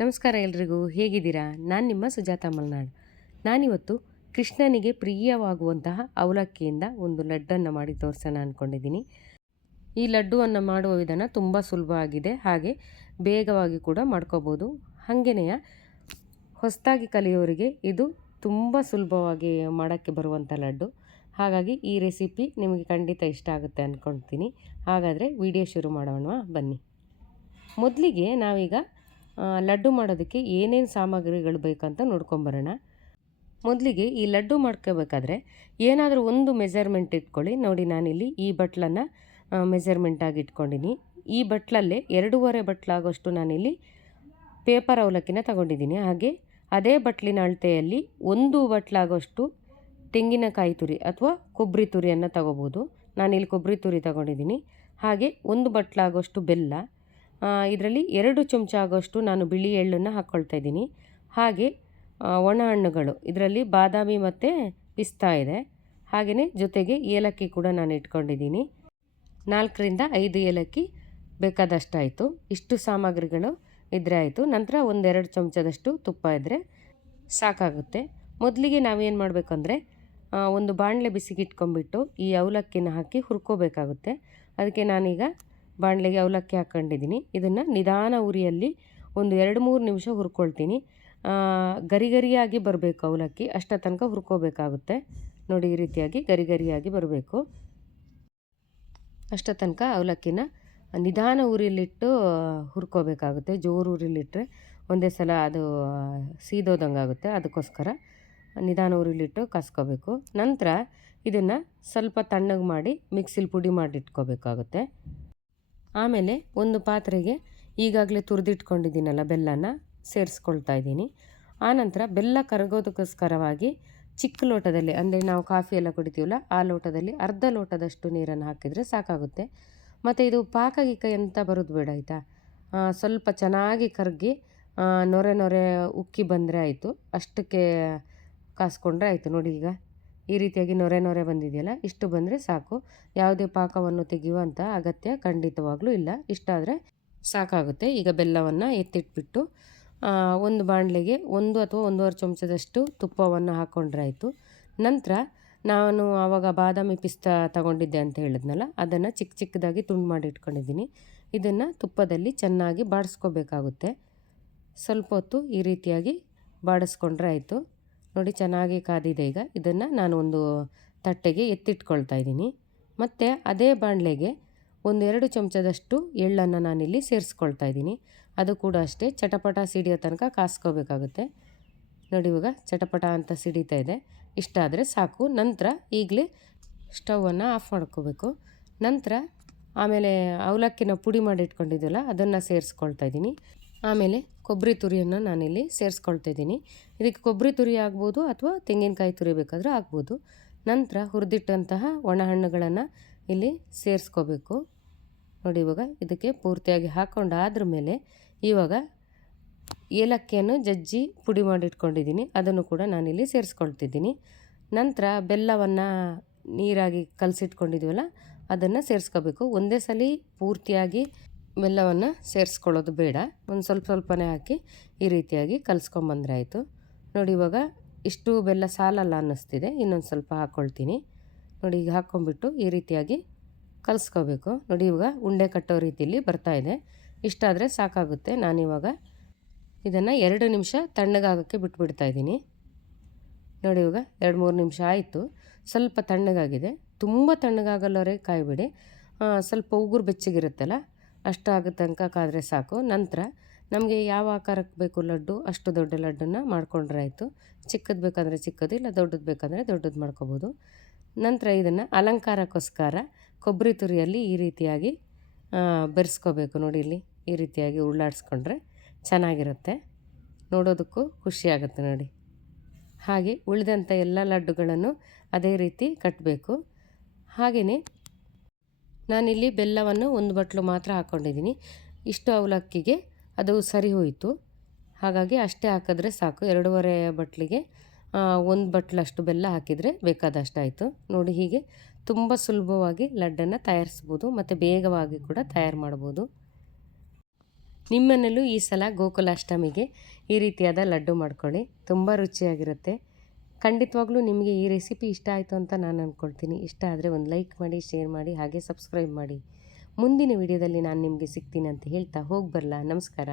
ನಮಸ್ಕಾರ ಎಲ್ರಿಗೂ, ಹೇಗಿದ್ದೀರಾ? ನಾನು ನಿಮ್ಮ ಸುಜಾತ ಮಲ್ನಾಡ್. ನಾನಿವತ್ತು ಕೃಷ್ಣನಿಗೆ ಪ್ರಿಯವಾಗುವಂತಹ ಅವಲಕ್ಕಿಯಿಂದ ಒಂದು ಲಡ್ಡನ್ನು ಮಾಡಿ ತೋರಿಸೋಣ ಅಂದ್ಕೊಂಡಿದ್ದೀನಿ. ಈ ಲಡ್ಡುವನ್ನು ಮಾಡುವ ವಿಧಾನ ತುಂಬ ಸುಲಭ ಆಗಿದೆ, ಹಾಗೆ ಬೇಗವಾಗಿ ಕೂಡ ಮಾಡ್ಕೋಬೋದು. ಹಾಗೆಯೇ ಹೊಸದಾಗಿ ಕಲಿಯೋರಿಗೆ ಇದು ತುಂಬ ಸುಲಭವಾಗಿ ಮಾಡೋಕ್ಕೆ ಬರುವಂಥ ಲಡ್ಡು. ಹಾಗಾಗಿ ಈ ರೆಸಿಪಿ ನಿಮಗೆ ಖಂಡಿತ ಇಷ್ಟ ಆಗುತ್ತೆ ಅಂದ್ಕೊಳ್ತೀನಿ. ಹಾಗಾದರೆ ವಿಡಿಯೋ ಶುರು ಮಾಡೋಣ ಬನ್ನಿ. ಮೊದಲಿಗೆ ನಾವೀಗ ಲಡ್ಡು ಮಾಡೋದಕ್ಕೆ ಏನೇನು ಸಾಮಗ್ರಿಗಳು ಬೇಕಂತ ನೋಡ್ಕೊಂಬರೋಣ. ಮೊದಲಿಗೆ ಈ ಲಡ್ಡು ಮಾಡ್ಕೋಬೇಕಾದ್ರೆ ಏನಾದರೂ ಒಂದು ಮೆಜರ್ಮೆಂಟ್ ಇಟ್ಕೊಳ್ಳಿ. ನೋಡಿ, ನಾನಿಲ್ಲಿ ಈ ಬಟ್ಲನ್ನು ಮೆಜರ್ಮೆಂಟಾಗಿ ಇಟ್ಕೊಂಡಿನಿ. ಈ ಬಟ್ಲಲ್ಲೇ 2.5 ಬಟ್ಲಾಗೋಷ್ಟು ನಾನಿಲ್ಲಿ ಪೇಪರ್ ಅವಲಕ್ಕಿನ ತಗೊಂಡಿದ್ದೀನಿ. ಹಾಗೆ ಅದೇ ಬಟ್ಲಿನ ಅಳತೆಯಲ್ಲಿ 1 ಬಟ್ಲಾಗೋಷ್ಟು ತೆಂಗಿನಕಾಯಿ ತುರಿ ಅಥವಾ ಕೊಬ್ಬರಿ ತುರಿಯನ್ನು ತಗೋಬೋದು. ನಾನಿಲ್ಲಿ ಕೊಬ್ಬರಿ ತುರಿ ತಗೊಂಡಿದ್ದೀನಿ. ಹಾಗೆ 1 ಬಟ್ಲಾಗೋಷ್ಟು ಬೆಲ್ಲ, ಇದರಲ್ಲಿ 2 ಚಮಚ ಆಗೋಷ್ಟು ನಾನು ಬಿಳಿ ಎಳ್ಳನ್ನು ಹಾಕ್ಕೊಳ್ತಾ ಇದ್ದೀನಿ. ಹಾಗೆ ಒಣ ಹಣ್ಣುಗಳು, ಇದರಲ್ಲಿ ಬಾದಾಮಿ ಮತ್ತು ಪಿಸ್ತಾ ಇದೆ. ಹಾಗೆಯೇ ಜೊತೆಗೆ ಏಲಕ್ಕಿ ಕೂಡ ನಾನು ಇಟ್ಕೊಂಡಿದ್ದೀನಿ. 4ರಿಂದ 5 ಏಲಕ್ಕಿ ಬೇಕಾದಷ್ಟಾಯಿತು. ಇಷ್ಟು ಸಾಮಗ್ರಿಗಳು ಇದ್ದರೆ ಆಯಿತು. ನಂತರ 1-2 ಚಮಚದಷ್ಟು ತುಪ್ಪ ಇದ್ದರೆ ಸಾಕಾಗುತ್ತೆ. ಮೊದಲಿಗೆ ನಾವೇನು ಮಾಡಬೇಕಂದ್ರೆ, ಒಂದು ಬಾಣಲೆ ಬಿಸಿಗೆ ಇಟ್ಕೊಂಡ್ಬಿಟ್ಟು ಈ ಅವಲಕ್ಕಿನ ಹಾಕಿ ಹುರ್ಕೋಬೇಕಾಗುತ್ತೆ. ಅದಕ್ಕೆ ನಾನೀಗ ಬಾಣಲೆಗೆ ಅವಲಕ್ಕಿ ಹಾಕ್ಕೊಂಡಿದ್ದೀನಿ. ಇದನ್ನು ನಿಧಾನ ಉರಿಯಲ್ಲಿ ಒಂದು 2-3 ನಿಮಿಷ ಹುರ್ಕೊಳ್ತೀನಿ. ಗರಿಗರಿಯಾಗಿ ಬರಬೇಕು ಅವಲಕ್ಕಿ, ಅಷ್ಟ ತನಕ ಹುರ್ಕೋಬೇಕಾಗುತ್ತೆ. ನೋಡಿ, ಈ ರೀತಿಯಾಗಿ ಗರಿಗರಿಯಾಗಿ ಬರಬೇಕು. ಅಷ್ಟ ತನಕ ಅವಲಕ್ಕಿನ ನಿಧಾನ ಉರಿಯಲ್ಲಿಟ್ಟು ಹುರ್ಕೋಬೇಕಾಗುತ್ತೆ. ಜೋರು ಉರಿಲಿಟ್ಟರೆ ಒಂದೇ ಸಲ ಅದು ಸೀದೋದಂಗಾಗುತ್ತೆ. ಅದಕ್ಕೋಸ್ಕರ ನಿಧಾನ ಉರಿಲಿಟ್ಟು ಕಾಸ್ಕೋಬೇಕು. ನಂತರ ಇದನ್ನು ಸ್ವಲ್ಪ ತಣ್ಣಗೆ ಮಾಡಿ ಮಿಕ್ಸಿಲಿ ಪುಡಿ ಮಾಡಿ ಇಟ್ಕೋಬೇಕಾಗುತ್ತೆ. ಆಮೇಲೆ ಒಂದು ಪಾತ್ರೆಗೆ ಈಗಾಗಲೇ ತುರಿದಿಟ್ಕೊಂಡಿದ್ದೀನಲ್ಲ ಬೆಲ್ಲನ ಸೇರಿಸ್ಕೊಳ್ತಾ ಇದ್ದೀನಿ. ಆನಂತರ ಬೆಲ್ಲ ಕರಗೋದಕ್ಕೋಸ್ಕರವಾಗಿ ಚಿಕ್ಕ ಲೋಟದಲ್ಲಿ, ಅಂದರೆ ನಾವು ಕಾಫಿ ಎಲ್ಲ ಕುಡಿತೀವಲ್ಲ ಆ ಲೋಟದಲ್ಲಿ ಅರ್ಧ ಲೋಟದಷ್ಟು ನೀರನ್ನು ಹಾಕಿದರೆ ಸಾಕಾಗುತ್ತೆ. ಮತ್ತು ಇದು ಪಾಕ ಗೀಕ ಎಂತ ಬರೋದು ಬೇಡ, ಆಯಿತಾ? ಸ್ವಲ್ಪ ಚೆನ್ನಾಗಿ ಕರಗಿ ನೊರೆ ನೊರೆ ಉಕ್ಕಿ ಬಂದರೆ ಆಯಿತು. ಅಷ್ಟಕ್ಕೆ ಕಾಸ್ಕೊಂಡ್ರೆ ಆಯಿತು. ನೋಡಿ, ಈಗ ಈ ರೀತಿಯಾಗಿ ನೊರೆ ನೊರೆ ಬಂದಿದೆಯಲ್ಲ, ಇಷ್ಟು ಬಂದರೆ ಸಾಕು. ಯಾವುದೇ ಪಾಕವನ್ನು ತೆಗೆಯುವಂಥ ಅಗತ್ಯ ಖಂಡಿತವಾಗ್ಲೂ ಇಲ್ಲ. ಇಷ್ಟಾದರೆ ಸಾಕಾಗುತ್ತೆ. ಈಗ ಬೆಲ್ಲವನ್ನು ಎತ್ತಿಟ್ಬಿಟ್ಟು ಒಂದು ಬಾಣಲೆಗೆ 1 ಅಥವಾ 1.5 ಚಮಚದಷ್ಟು ತುಪ್ಪವನ್ನು ಹಾಕ್ಕೊಂಡ್ರೆ ಆಯಿತು. ನಂತರ ನಾನು ಆವಾಗ ಬಾದಾಮಿ ಪಿಸ್ತಾ ತಗೊಂಡಿದ್ದೆ ಅಂತ ಹೇಳಿದ್ನಲ್ಲ, ಅದನ್ನು ಚಿಕ್ಕ ಚಿಕ್ಕದಾಗಿ ತುಂಡು ಮಾಡಿ ಇಟ್ಕೊಂಡಿದ್ದೀನಿ. ಇದನ್ನು ತುಪ್ಪದಲ್ಲಿ ಚೆನ್ನಾಗಿ ಬಾಡಿಸ್ಕೋಬೇಕಾಗುತ್ತೆ. ಸ್ವಲ್ಪ ಹೊತ್ತು ಈ ರೀತಿಯಾಗಿ ಬಾಡಿಸ್ಕೊಂಡ್ರೆ ಆಯಿತು. ನೋಡಿ, ಚೆನ್ನಾಗಿ ಕಾದಿದೆ. ಈಗ ಇದನ್ನು ನಾನು ಒಂದು ತಟ್ಟೆಗೆ ಎತ್ತಿಟ್ಕೊಳ್ತಾ ಇದ್ದೀನಿ. ಮತ್ತು ಅದೇ ಬಾಣಲೆಗೆ 1-2 ಚಮಚದಷ್ಟು ಎಳ್ಳನ್ನು ನಾನಿಲ್ಲಿ ಸೇರಿಸ್ಕೊಳ್ತಾ ಇದ್ದೀನಿ. ಅದು ಕೂಡ ಅಷ್ಟೇ ಚಟಪಟ ಸಿಡಿಯೋ ತನಕ ಕಾಸ್ಕೋಬೇಕಾಗುತ್ತೆ. ನೋಡಿ, ಇವಾಗ ಚಟಪಟ ಅಂತ ಸಿಡಿತಾ ಇದೆ. ಇಷ್ಟಾದರೆ ಸಾಕು. ನಂತರ ಈಗಲೇ ಸ್ಟವನ್ನು ಆಫ್ ಮಾಡ್ಕೋಬೇಕು. ನಂತರ ಆಮೇಲೆ ಅವಲಕ್ಕಿನ ಪುಡಿ ಮಾಡಿ ಇಟ್ಕೊಂಡಿದ್ದೆವಲ್ಲ ಅದನ್ನು ಸೇರಿಸ್ಕೊಳ್ತಾ ಇದ್ದೀನಿ. ಆಮೇಲೆ ಕೊಬ್ಬರಿ ತುರಿಯನ್ನು ನಾನಿಲ್ಲಿ ಸೇರಿಸ್ಕೊಳ್ತಾ ಇದ್ದೀನಿ. ಇದಕ್ಕೆ ಕೊಬ್ಬರಿ ತುರಿ ಆಗ್ಬೋದು ಅಥವಾ ತೆಂಗಿನಕಾಯಿ ತುರಿ ಬೇಕಾದರೂ ಆಗ್ಬೋದು. ನಂತರ ಹುರಿದಿಟ್ಟಂತಹ ಒಣ ಹಣ್ಣುಗಳನ್ನು ಇಲ್ಲಿ ಸೇರಿಸ್ಕೋಬೇಕು. ನೋಡಿ, ಇವಾಗ ಇದಕ್ಕೆ ಪೂರ್ತಿಯಾಗಿ ಹಾಕ್ಕೊಂಡಾದ್ರ ಮೇಲೆ ಇವಾಗ ಏಲಕ್ಕಿಯನ್ನು ಜಜ್ಜಿ ಪುಡಿ ಮಾಡಿಟ್ಕೊಂಡಿದ್ದೀನಿ. ಅದನ್ನು ಕೂಡ ನಾನಿಲ್ಲಿ ಸೇರಿಸ್ಕೊಳ್ತಿದ್ದೀನಿ. ನಂತರ ಬೆಲ್ಲವನ್ನು ನೀರಾಗಿ ಕಲಸಿಟ್ಕೊಂಡಿದ್ದೀವಲ್ಲ ಅದನ್ನು ಸೇರಿಸ್ಕೋಬೇಕು. ಒಂದೇ ಸಲ ಪೂರ್ತಿಯಾಗಿ ಬೆಲ್ಲವನ್ನು ಸೇರಿಸ್ಕೊಳ್ಳೋದು ಬೇಡ. ಒಂದು ಸ್ವಲ್ಪ ಸ್ವಲ್ಪನೇ ಹಾಕಿ ಈ ರೀತಿಯಾಗಿ ಕಲಿಸ್ಕೊಂಬಂದ್ರೆ ಆಯಿತು. ನೋಡಿ, ಇವಾಗ ಇಷ್ಟು ಬೆಲ್ಲ ಸಾಲಲ್ಲ ಅನ್ನಿಸ್ತಿದೆ, ಇನ್ನೊಂದು ಸ್ವಲ್ಪ ಹಾಕ್ಕೊಳ್ತೀನಿ. ನೋಡಿ, ಈಗ ಹಾಕ್ಕೊಂಬಿಟ್ಟು ಈ ರೀತಿಯಾಗಿ ಕಲಿಸ್ಕೋಬೇಕು. ನೋಡಿ, ಇವಾಗ ಉಂಡೆ ಕಟ್ಟೋ ರೀತಿಯಲ್ಲಿ ಬರ್ತಾಯಿದೆ. ಇಷ್ಟಾದರೆ ಸಾಕಾಗುತ್ತೆ. ನಾನಿವಾಗ ಇದನ್ನು 2 ನಿಮಿಷ ತಣ್ಣಗಾಗೋಕ್ಕೆ ಬಿಟ್ಬಿಡ್ತಾಯಿದ್ದೀನಿ. ನೋಡಿ, ಇವಾಗ 2-3 ನಿಮಿಷ ಆಯಿತು. ಸ್ವಲ್ಪ ತಣ್ಣಗಾಗಿದೆ. ತುಂಬ ತಣ್ಣಗಾಗಲ್ಲವರೆಗೆ ಕಾಯಿಬಿಡಿ. ಸ್ವಲ್ಪ ಉಗುರು ಬೆಚ್ಚಗಿರುತ್ತಲ್ಲ ಅಷ್ಟಾಗೋ ತನಕ ಕಾದರೆ ಸಾಕು. ನಂತರ ನಮಗೆ ಯಾವ ಆಕಾರಕ್ಕೆ ಬೇಕು ಲಡ್ಡು, ಅಷ್ಟು ದೊಡ್ಡ ಲಡ್ಡನ್ನು ಮಾಡ್ಕೊಂಡ್ರೆ ಆಯಿತು. ಚಿಕ್ಕದು ಬೇಕಂದರೆ ಚಿಕ್ಕದು, ಇಲ್ಲ ದೊಡ್ಡದು ಬೇಕಂದರೆ ದೊಡ್ಡದು ಮಾಡ್ಕೋಬೋದು. ನಂತರ ಇದನ್ನು ಅಲಂಕಾರಕ್ಕೋಸ್ಕರ ಕೊಬ್ಬರಿ ತುರಿಯಲ್ಲಿ ಈ ರೀತಿಯಾಗಿ ಬೆರೆಸ್ಕೋಬೇಕು. ನೋಡಿ, ಇಲ್ಲಿ ಈ ರೀತಿಯಾಗಿ ಉಳ್ಳಾಡಿಸ್ಕೊಂಡ್ರೆ ಚೆನ್ನಾಗಿರುತ್ತೆ, ನೋಡೋದಕ್ಕೂ ಖುಷಿಯಾಗುತ್ತೆ. ನೋಡಿ, ಹಾಗೆ ಉಳಿದಂಥ ಎಲ್ಲ ಲಡ್ಡುಗಳನ್ನು ಅದೇ ರೀತಿ ಕಟ್ಟಬೇಕು. ಹಾಗೆಯೇ ನಾನಿಲ್ಲಿ ಬೆಲ್ಲವನ್ನು 1 ಬಟ್ಲು ಮಾತ್ರ ಹಾಕ್ಕೊಂಡಿದ್ದೀನಿ. ಇಷ್ಟು ಅವಲಕ್ಕಿಗೆ ಅದು ಸರಿ ಹೋಯಿತು. ಹಾಗಾಗಿ ಅಷ್ಟೇ ಹಾಕಿದ್ರೆ ಸಾಕು. 2.5 ಬಟ್ಲಿಗೆ 1 ಬಟ್ಲಷ್ಟು ಬೆಲ್ಲ ಹಾಕಿದರೆ ಬೇಕಾದಷ್ಟಾಯಿತು. ನೋಡಿ, ಹೀಗೆ ತುಂಬ ಸುಲಭವಾಗಿ ಲಡ್ಡನ್ನು ತಯಾರಿಸ್ಬೋದು ಮತ್ತು ಬೇಗವಾಗಿ ಕೂಡ ತಯಾರು ಮಾಡ್ಬೋದು. ನಿಮ್ಮನೇಲೂ ಈ ಸಲ ಗೋಕುಲಾಷ್ಟಮಿಗೆ ಈ ರೀತಿಯಾದ ಲಡ್ಡು ಮಾಡ್ಕೊಳ್ಳಿ, ತುಂಬ ರುಚಿಯಾಗಿರುತ್ತೆ. ಖಂಡಿತವಾಗ್ಲೂ ನಿಮಗೆ ಈ ರೆಸಿಪಿ ಇಷ್ಟ ಆಯಿತು ಅಂತ ನಾನು ಅಂದ್ಕೊಳ್ತೀನಿ. ಇಷ್ಟ ಆದರೆ ಒಂದು ಲೈಕ್ ಮಾಡಿ, ಶೇರ್ ಮಾಡಿ, ಹಾಗೆ ಸಬ್ಸ್ಕ್ರೈಬ್ ಮಾಡಿ. ಮುಂದಿನ ವಿಡಿಯೋದಲ್ಲಿ ನಾನು ನಿಮಗೆ ಸಿಗ್ತೀನಿ ಅಂತ ಹೇಳ್ತಾ ಹೋಗಿ ಬರಲಾ. ನಮಸ್ಕಾರ.